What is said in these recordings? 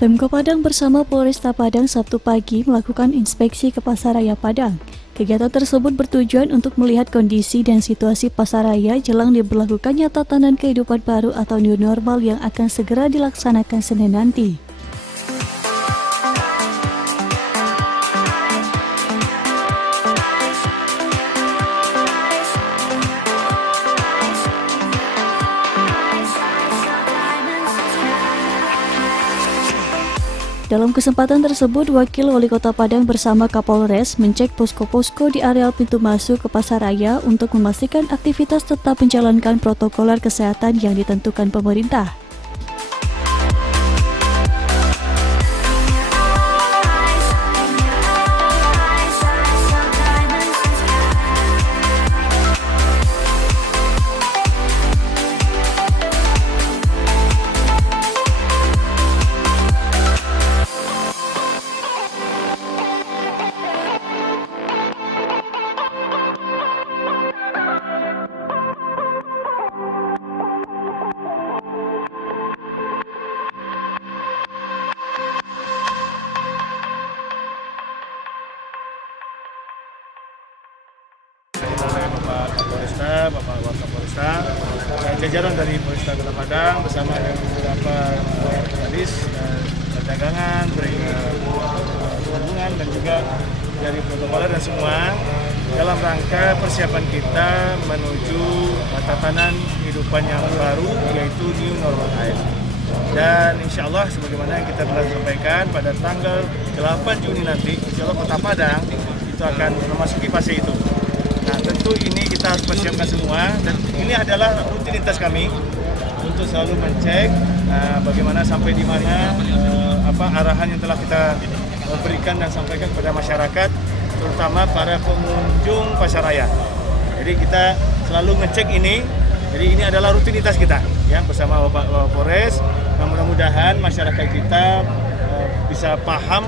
Pemkot Padang bersama Polresta Padang Sabtu pagi melakukan inspeksi ke Pasaraya Padang. Kegiatan tersebut bertujuan untuk melihat kondisi dan situasi pasaraya jelang diberlakukannya tatanan kehidupan baru atau new normal yang akan segera dilaksanakan Senin nanti. Dalam kesempatan tersebut, Wakil Wali Kota Padang bersama Kapolres mencek posko-posko di areal pintu masuk ke Pasaraya untuk memastikan aktivitas tetap menjalankan protokol kesehatan yang ditentukan pemerintah. Oleh Bapak Kapolresta, Bapak Wakapolresta, jajaran dari Polresta Kota Padang bersama dengan beberapa kadis, perdagangan, perhubungan dan juga dari protokoler dan semua dalam rangka persiapan kita menuju tatanan kehidupan yang baru yaitu new normal life. Dan insya Allah sebagaimana yang kita telah sampaikan pada tanggal 8 Juni nanti, insya Allah Kota Padang itu akan memasuki fase itu. Nah, tentu ini kita harus persiapkan semua dan ini adalah rutinitas kami untuk selalu mencek bagaimana sampai di mana arahan yang telah kita berikan dan sampaikan kepada masyarakat, terutama para pengunjung pasaraya. Jadi kita selalu ngecek ini. Jadi ini adalah rutinitas kita ya bersama Bapak Polres. Mudah-mudahan masyarakat kita bisa paham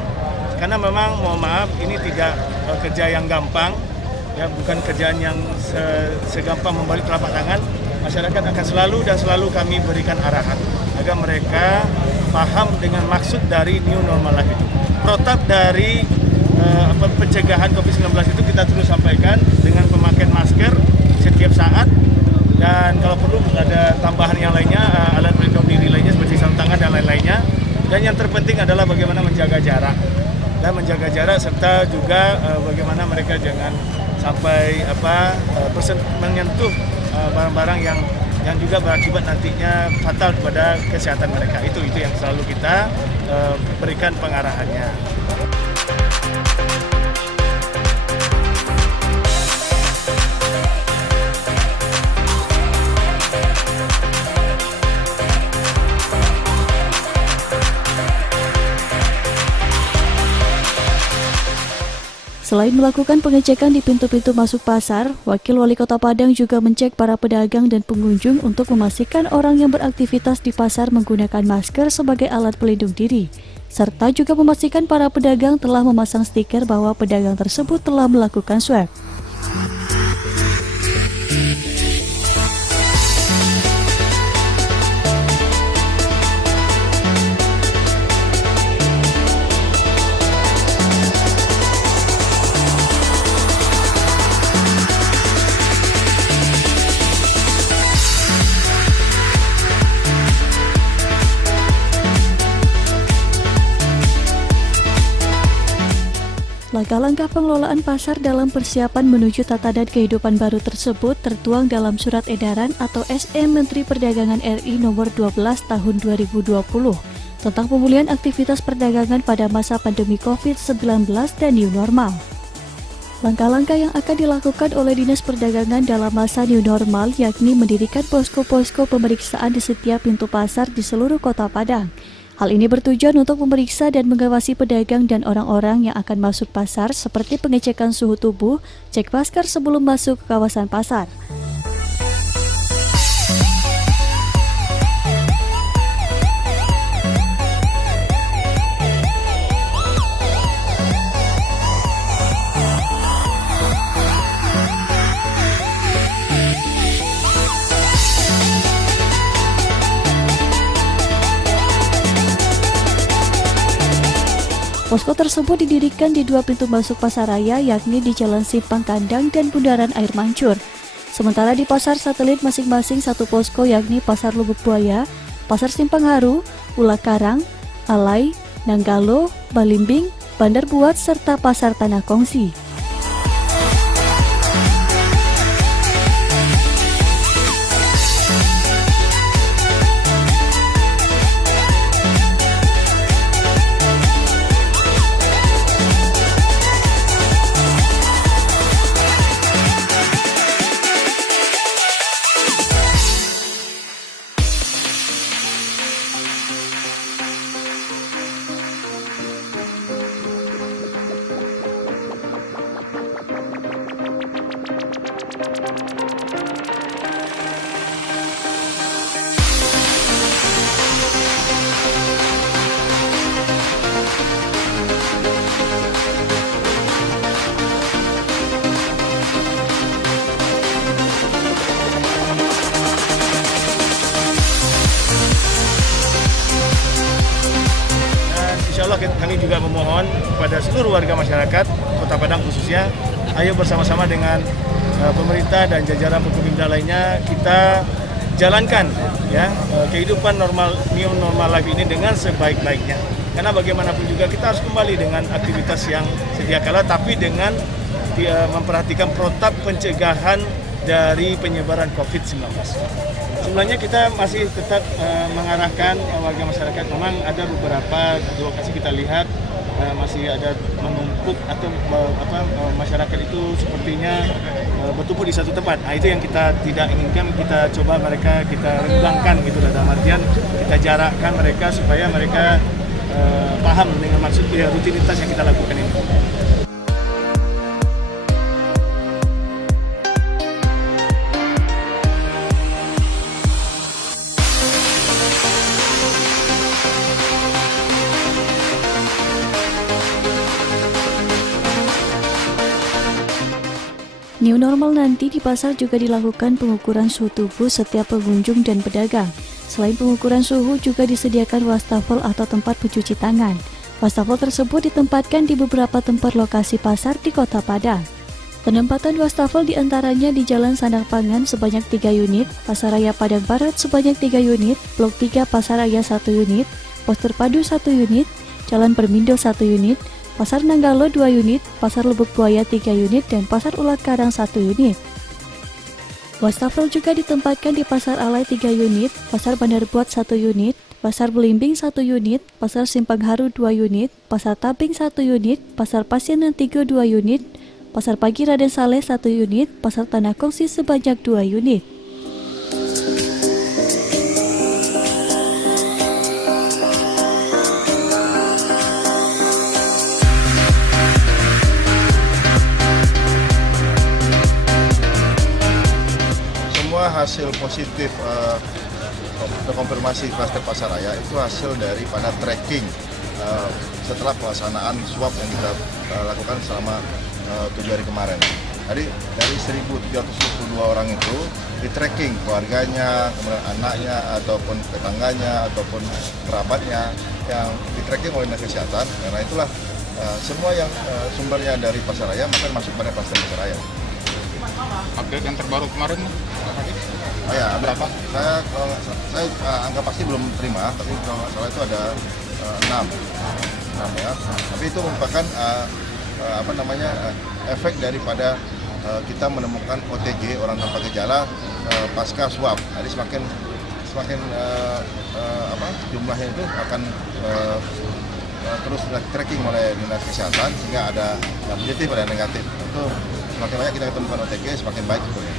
karena memang mohon maaf ini tidak kerja yang gampang. Ya, bukan kerjaan yang segampang membalik telapak tangan. Masyarakat akan selalu kami berikan arahan agar mereka paham dengan maksud dari new normal life itu. Protap dari pencegahan COVID-19 itu kita terus sampaikan dengan pemakaian masker setiap saat dan kalau perlu ada tambahan yang lainnya, alat pelindung diri lainnya seperti sarung tangan dan lain-lainnya. Dan yang terpenting adalah bagaimana menjaga jarak serta juga bagaimana mereka jangan sampai menyentuh barang-barang yang juga berakibat nantinya fatal kepada kesehatan mereka. Itu yang selalu kita berikan pengarahannya. Selain melakukan pengecekan di pintu-pintu masuk pasar, Wakil Wali Kota Padang juga mencek para pedagang dan pengunjung untuk memastikan orang yang beraktivitas di pasar menggunakan masker sebagai alat pelindung diri, serta juga memastikan para pedagang telah memasang stiker bahwa pedagang tersebut telah melakukan swab. Langkah-langkah pengelolaan pasar dalam persiapan menuju tatanan kehidupan baru tersebut tertuang dalam Surat Edaran atau SM Menteri Perdagangan RI Nomor 12 Tahun 2020 tentang pemulihan aktivitas perdagangan pada masa pandemi COVID-19 dan new normal. Langkah-langkah yang akan dilakukan oleh Dinas Perdagangan dalam masa new normal yakni mendirikan posko-posko pemeriksaan di setiap pintu pasar di seluruh Kota Padang. Hal ini bertujuan untuk memeriksa dan mengawasi pedagang dan orang-orang yang akan masuk pasar seperti pengecekan suhu tubuh, cek masker sebelum masuk ke kawasan pasar. Posko tersebut didirikan di 2 pintu masuk pasaraya, yakni di Jalan Simpang Kandang dan Bundaran Air Mancur. Sementara di pasar satelit masing-masing 1 posko, yakni Pasar Lubuk Buaya, Pasar Simpang Haru, Ulak Karang, Alai, Nanggalo, Balimbing, Bandar Buat, serta Pasar Tanah Kongsi. Insya Allah kami juga memohon kepada seluruh warga masyarakat Kota Padang khususnya, ayo bersama-sama dengan pemerintah dan jajaran Forkopimda lainnya kita jalankan ya kehidupan normal, new normal life ini dengan sebaik-baiknya. Karena bagaimanapun juga kita harus kembali dengan aktivitas yang sedia kala, tapi dengan memperhatikan protap pencegahan dari penyebaran COVID-19. Sebenarnya kita masih tetap mengarahkan warga masyarakat. Memang ada beberapa lokasi kita lihat masih ada menumpuk atau masyarakat itu sepertinya bertumpuk di satu tempat. Nah, itu yang kita tidak inginkan. Kita coba mereka kita renggangkan gitu, dalam artian kita jarakkan mereka supaya mereka paham dengan maksud rutinitas yang kita lakukan ini. New normal nanti di pasar juga dilakukan pengukuran suhu tubuh setiap pengunjung dan pedagang. Selain pengukuran suhu, juga disediakan wastafel atau tempat pencuci tangan. Wastafel tersebut ditempatkan di beberapa tempat lokasi pasar di Kota Padang. Penempatan wastafel diantaranya di Jalan Sandang Pangan sebanyak 3 unit, Pasaraya Padang Barat sebanyak 3 unit, Blok 3 Pasaraya 1 unit, Pos Terpadu 1 unit, Jalan Permindo 1 unit, Pasar Nanggalo 2 unit, Pasar Lubuk Buaya 3 unit, dan Pasar Ulak Karang 1 unit. Wastafel juga ditempatkan di Pasar Alai 3 unit, Pasar Bandar Buat 1 unit, Pasar Belimbing 1 unit, Pasar Simpang Haru 2 unit, Pasar Tabing 1 unit, Pasar Pasienan 3 2 unit, Pasar Pagi Raden Saleh 1 unit, Pasar Tanah Kongsi sebanyak 2 unit. Hasil positif terkonfirmasi klaster pasaraya itu hasil daripada tracking setelah pelaksanaan swab yang kita lakukan selama 7 hari kemarin. Jadi dari 1.322 orang itu di tracking keluarganya, kemudian anaknya ataupun tetangganya ataupun kerabatnya yang di tracking oleh dinas kesehatan. Karena itulah semua yang sumbernya dari pasaraya maka masuk pada klaster pasaraya. Update yang terbaru kemarin, ya, berapa? Saya angka pasti belum terima, tapi kalau nggak salah itu ada 6 ya. Tapi itu merupakan efek daripada kita menemukan OTG orang tanpa gejala pasca swab. Jadi semakin jumlahnya itu akan terus tracking oleh dinas kesehatan sehingga ada yang positif ada yang negatif. Itu semakin banyak kita ketemukan OTG semakin baik sebetulnya.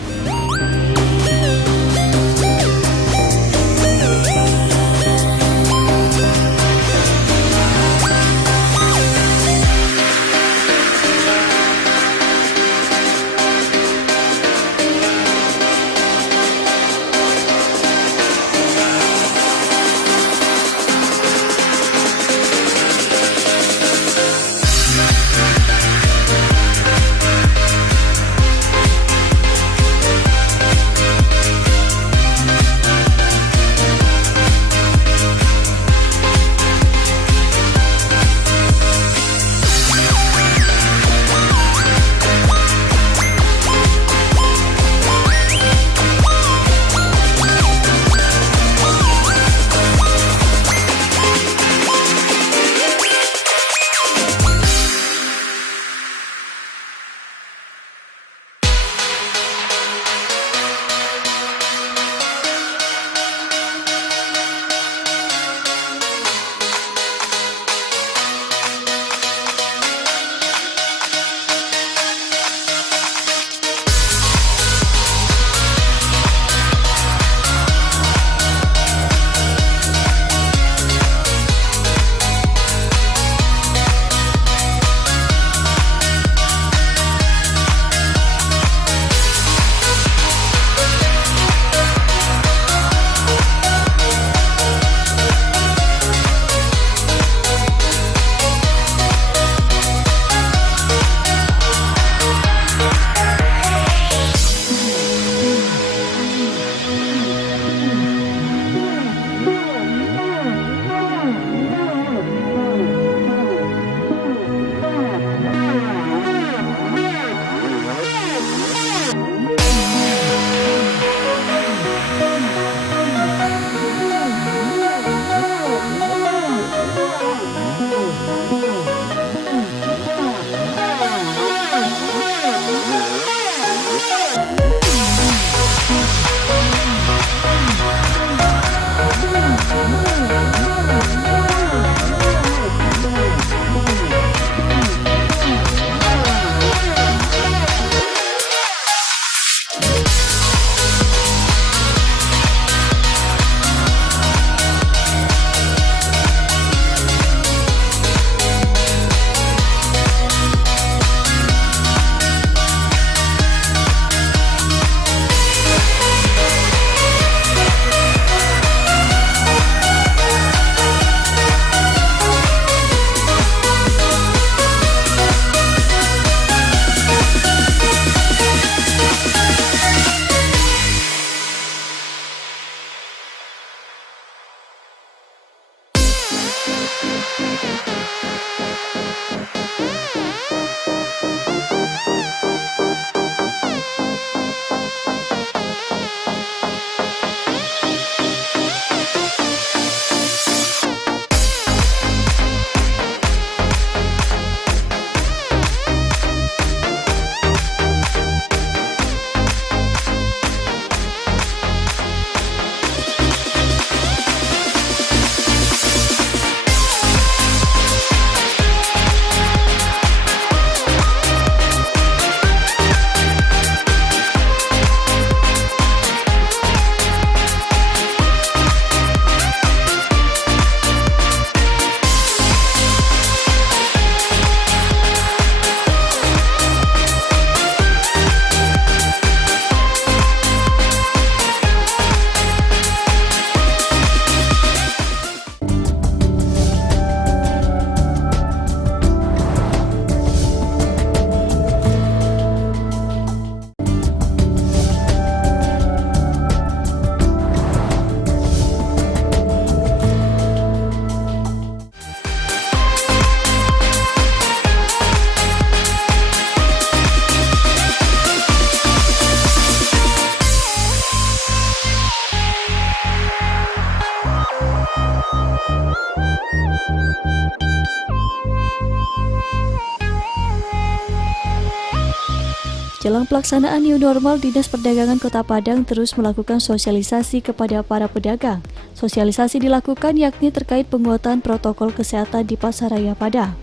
Jelang pelaksanaan new normal, Dinas Perdagangan Kota Padang terus melakukan sosialisasi kepada para pedagang. Sosialisasi dilakukan yakni terkait penguatan protokol kesehatan di Pasaraya Padang.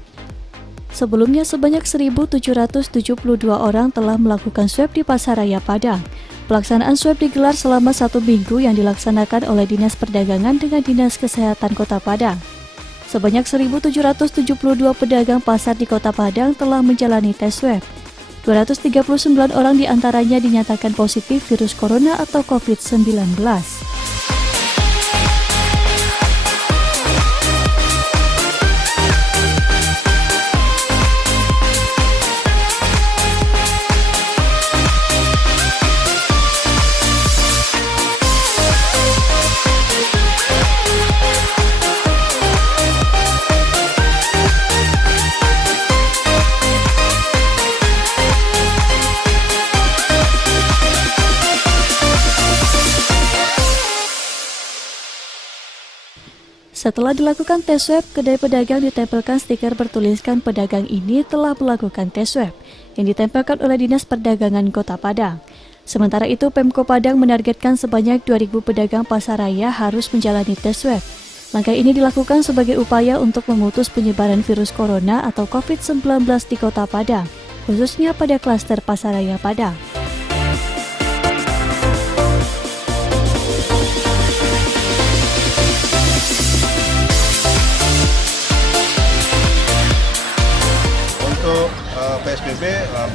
Sebelumnya sebanyak 1.772 orang telah melakukan swab di Pasaraya Padang. Pelaksanaan swab digelar selama 1 minggu yang dilaksanakan oleh Dinas Perdagangan dengan Dinas Kesehatan Kota Padang. Sebanyak 1.772 pedagang pasar di Kota Padang telah menjalani tes swab. 239 orang diantaranya dinyatakan positif virus corona atau COVID-19. Setelah dilakukan tes swab, kedai pedagang ditempelkan stiker bertuliskan pedagang ini telah melakukan tes swab yang ditempelkan oleh Dinas Perdagangan Kota Padang. Sementara itu, Pemko Padang menargetkan sebanyak 2.000 pedagang pasaraya harus menjalani tes swab. Langkah ini dilakukan sebagai upaya untuk memutus penyebaran virus corona atau COVID-19 di Kota Padang, khususnya pada klaster Pasaraya Padang. PSBB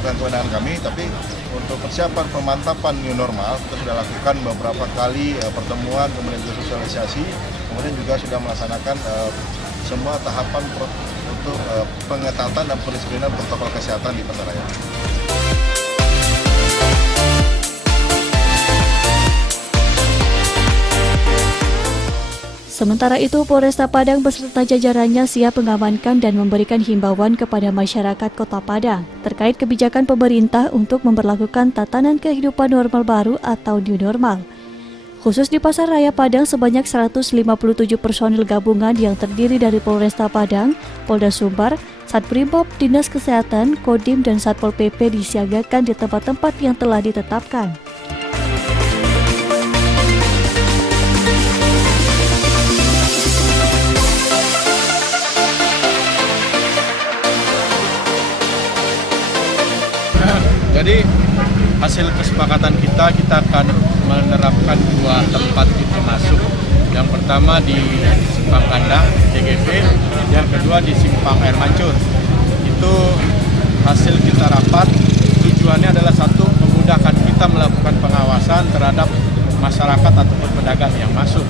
bukan kewenangan kami, tapi untuk persiapan pemantapan new normal kita sudah lakukan beberapa kali pertemuan, kemudian juga sosialisasi, kemudian juga sudah melaksanakan semua tahapan untuk pengetatan dan pendisiplinan protokol kesehatan di Pasaraya. Sementara itu, Polresta Padang beserta jajarannya siap mengamankan dan memberikan himbauan kepada masyarakat Kota Padang terkait kebijakan pemerintah untuk memberlakukan tatanan kehidupan normal baru atau new normal. Khusus di Pasaraya Padang, sebanyak 157 personil gabungan yang terdiri dari Polresta Padang, Polda Sumbar, Satbrimob, Dinas Kesehatan, Kodim, dan Satpol PP disiagakan di tempat-tempat yang telah ditetapkan. Jadi hasil kesepakatan kita akan menerapkan 2 tempat pintu masuk. Yang pertama di Simpang Kandang, TGV, yang kedua di Simpang Air Mancur. Itu hasil kita rapat, tujuannya adalah satu, memudahkan kita melakukan pengawasan terhadap masyarakat ataupun pedagang yang masuk.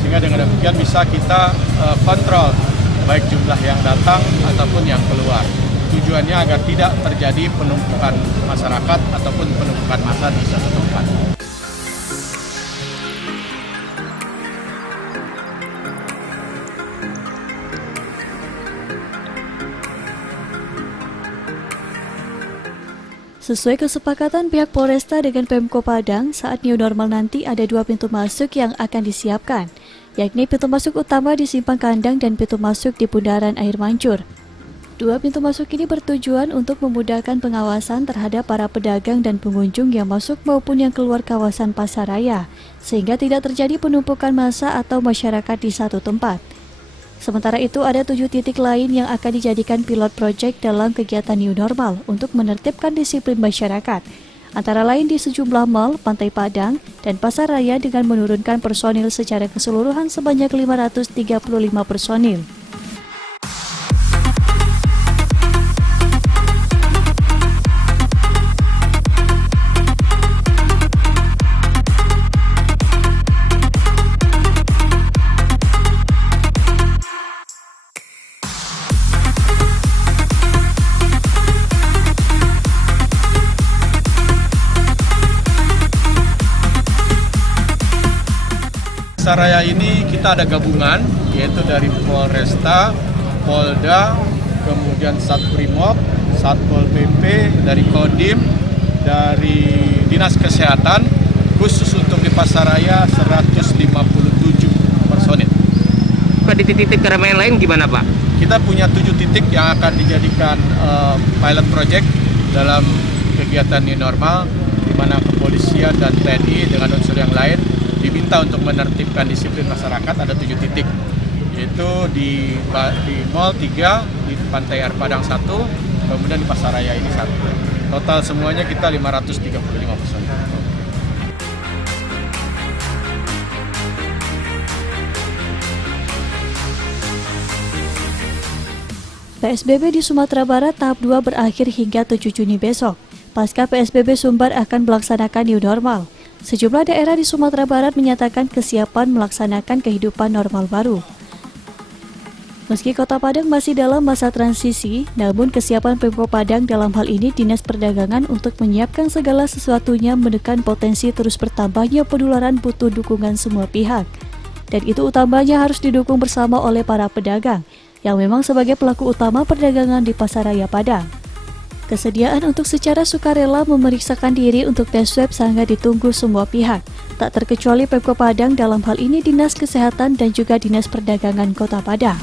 Sehingga dengan demikian bisa kita kontrol baik jumlah yang datang ataupun yang keluar. Tujuannya agar tidak terjadi penumpukan masyarakat ataupun penumpukan massa di satu tempat. Sesuai kesepakatan pihak Polresta dengan Pemko Padang, saat new normal nanti ada 2 pintu masuk yang akan disiapkan, yakni pintu masuk utama di Simpang Kandang dan pintu masuk di Bundaran Air Mancur. 2 pintu masuk ini bertujuan untuk memudahkan pengawasan terhadap para pedagang dan pengunjung yang masuk maupun yang keluar kawasan Pasaraya, sehingga tidak terjadi penumpukan massa atau masyarakat di satu tempat. Sementara itu, ada 7 titik lain yang akan dijadikan pilot project dalam kegiatan new normal untuk menertibkan disiplin masyarakat, antara lain di sejumlah mal, Pantai Padang, dan Pasaraya dengan menurunkan personil secara keseluruhan sebanyak 535 personil. Pasaraya ini kita ada gabungan, yaitu dari Polresta, Polda, kemudian Satbrimob, Satpol PP, dari Kodim, dari Dinas Kesehatan, khusus untuk di Pasaraya 157 personil. Pak, di titik keramaian lain gimana Pak? Kita punya 7 titik yang akan dijadikan pilot project dalam kegiatan new normal, di mana kepolisian dan TNI dengan unsur yang lain diminta untuk menertibkan disiplin masyarakat. Ada 7 titik, yaitu di Mall 3, di Pantai Air Padang 1, kemudian di Pasaraya ini 1. Total semuanya kita 535 personil. PSBB di Sumatera Barat tahap 2 berakhir hingga 7 Juni besok. Pasca PSBB Sumbar akan melaksanakan new normal. Sejumlah daerah di Sumatera Barat menyatakan kesiapan melaksanakan kehidupan normal baru. Meski Kota Padang masih dalam masa transisi, namun kesiapan Pemko Padang dalam hal ini Dinas Perdagangan untuk menyiapkan segala sesuatunya menekan potensi terus bertambahnya penularan butuh dukungan semua pihak. Dan itu utamanya harus didukung bersama oleh para pedagang, yang memang sebagai pelaku utama perdagangan di Pasaraya Padang. Kesediaan untuk secara sukarela memeriksakan diri untuk tes swab sangat ditunggu semua pihak, tak terkecuali Pemko Padang dalam hal ini Dinas Kesehatan dan juga Dinas Perdagangan Kota Padang.